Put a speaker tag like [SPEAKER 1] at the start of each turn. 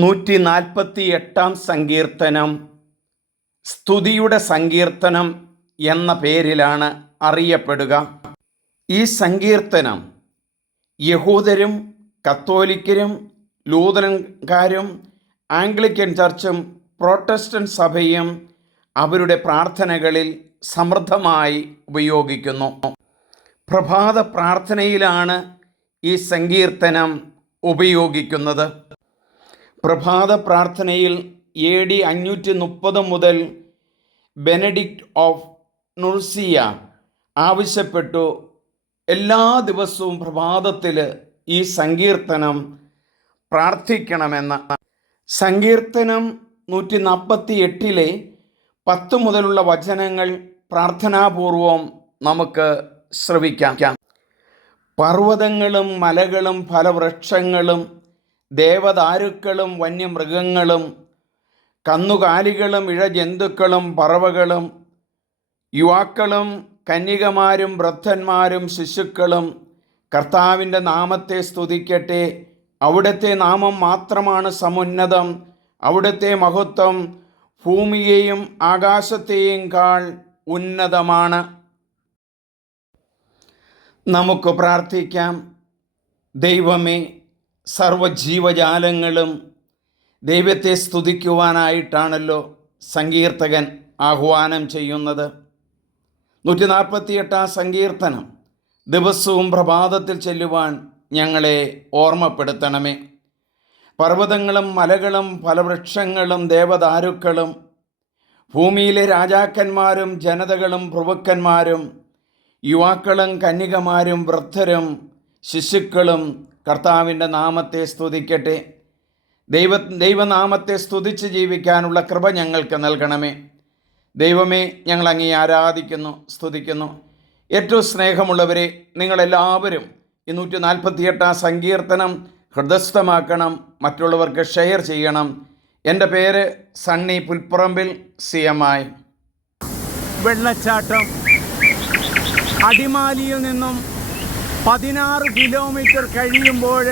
[SPEAKER 1] നൂറ്റി നാൽപ്പത്തി എട്ടാം സങ്കീർത്തനം സ്തുതിയുടെ സങ്കീർത്തനം എന്ന പേരിലാണ് അറിയപ്പെടുക. ഈ സങ്കീർത്തനം യഹൂദരും കത്തോലിക്കരും ലൂതനക്കാരും ആംഗ്ലിക്കൻ ചർച്ചും പ്രോട്ടസ്റ്റന്റ് സഭയും അവരുടെ പ്രാർത്ഥനകളിൽ സമൃദ്ധമായി ഉപയോഗിക്കുന്നു. പ്രഭാത പ്രാർത്ഥനയിലാണ് ഈ സങ്കീർത്തനം ഉപയോഗിക്കുന്നത്. പ്രഭാത പ്രാർത്ഥനയിൽ എ ഡി അഞ്ഞൂറ്റി മുപ്പത് മുതൽ ബെനഡിക്റ്റ് ഓഫ് നുർസിയ ആവശ്യപ്പെട്ടു. എല്ലാ ദിവസവും പ്രഭാതത്തിൽ ഈ സങ്കീർത്തനം പ്രാർത്ഥിക്കണമെന്ന സങ്കീർത്തനം നൂറ്റി നാൽപ്പത്തി എട്ടിലെ പത്ത് മുതലുള്ള വചനങ്ങൾ പ്രാർത്ഥനാപൂർവം നമുക്ക് ശ്രവിക്കാം. പർവതങ്ങളും മലകളും ഫലവൃക്ഷങ്ങളും ദേവദാരുക്കളും വന്യമൃഗങ്ങളും കന്നുകാലികളും ഇഴജന്തുക്കളും പറവകളും യുവാക്കളും കന്യകമാരും വൃദ്ധന്മാരും ശിശുക്കളും കർത്താവിന്റെ നാമത്തെ സ്തുതിക്കട്ടെ. അവിടുത്തെ നാമം മാത്രമാണ് സമുന്നതം. അവിടുത്തെ മഹത്വം ഭൂമിയെയും ആകാശത്തെയും കാൾ ഉന്നതമാണ്. നമുക്ക് പ്രാർത്ഥിക്കാം. ദൈവമേ സർവജീവജാലങ്ങളും ദൈവത്തെ സ്തുതിക്കുവാനായിട്ടാണല്ലോ സങ്കീർത്തകൻ ആഹ്വാനം ചെയ്യുന്നത്. നൂറ്റി നാൽപ്പത്തിയെട്ടാം സങ്കീർത്തനം ദിവസവും പ്രഭാതത്തിൽ ചെല്ലുവാൻ ഞങ്ങളെ ഓർമ്മപ്പെടുത്തണമേ. പർവതങ്ങളും മലകളും ഫലവൃക്ഷങ്ങളും ദേവദാരുക്കളും ഭൂമിയിലെ രാജാക്കന്മാരും ജനതകളും പ്രഭുക്കന്മാരും യുവാക്കളും കന്യകമാരും വൃദ്ധരും ശിശുക്കളും കർത്താവിന്റെ നാമത്തെ സ്തുതിക്കട്ടെ. ദൈവ ദൈവനാമത്തെ സ്തുതിച്ച് ജീവിക്കാനുള്ള കൃപ ഞങ്ങൾക്ക് നൽകണമേ. ദൈവമേ ഞങ്ങൾ അങ്ങേ ആരാധിക്കുന്നു സ്തുതിക്കുന്നു. ഏറ്റവും സ്നേഹമുള്ളവരെ നിങ്ങളെല്ലാവരും ഇരുന്നൂറ്റി നൂറ്റി നാൽപ്പത്തിയെട്ടാം സങ്കീർത്തനം ഹൃദയസ്ഥമാക്കണം മറ്റുള്ളവർക്ക് ഷെയർ ചെയ്യണം. എന്റെ പേര് Sunny Pulpparambil C M I
[SPEAKER 2] വെള്ളച്ചാട്ടം അടിമാലിയിൽ നിന്നും പതിനാറ് കിലോമീറ്റർ കഴിയുമ്പോൾ